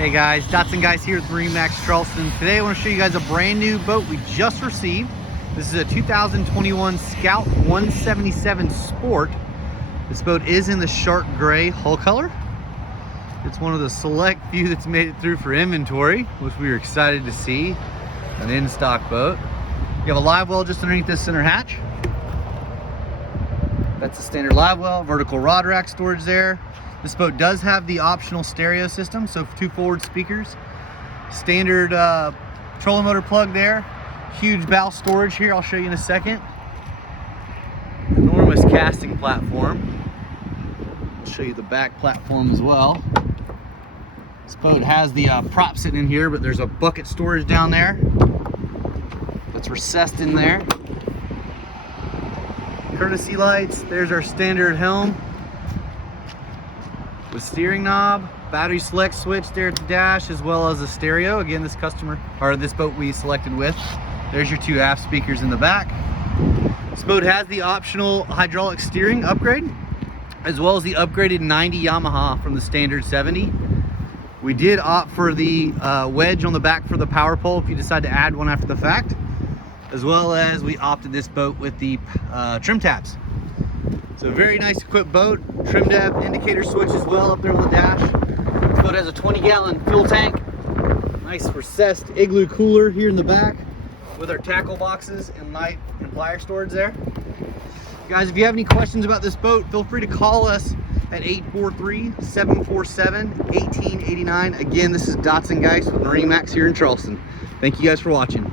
Hey guys, Dotson guys here with MarineMax Charleston. Today I want to show you guys a brand new boat we just received. This is a 2021 Scout 177 Sport. This boat is in the shark gray hull color. It's one of the select few that's made it through for inventory, which we were excited to see. An in-stock boat. You have a live well just underneath this center hatch. That's a standard live well, vertical rod rack storage there. This boat does have the optional stereo system, so 2 forward speakers. Standard trolling motor plug there. Huge bow storage here, I'll show you in a second. Enormous casting platform. I'll show you the back platform as well. This boat has the prop sitting in here, but there's a bucket storage down there that's recessed in there. Courtesy lights, there's our standard helm with steering knob, battery select switch there at the dash, as well as a stereo. Again, this boat we selected with. There's your 2 aft speakers in the back. This boat has the optional hydraulic steering upgrade, as well as the upgraded 90 Yamaha from the standard 70. We did opt for the wedge on the back for the power pole if you decide to add one after the fact, as well as we opted this boat with the trim tabs. So a very nice equipped boat, trim tab indicator switch as well up there on the dash. This boat has a 20-gallon fuel tank, nice recessed igloo cooler here in the back with our tackle boxes and light and plier storage there. Guys, if you have any questions about this boat, feel free to call us at 843-747-1889. Again, this is Dotson Geist with MarineMax here in Charleston. Thank you guys for watching.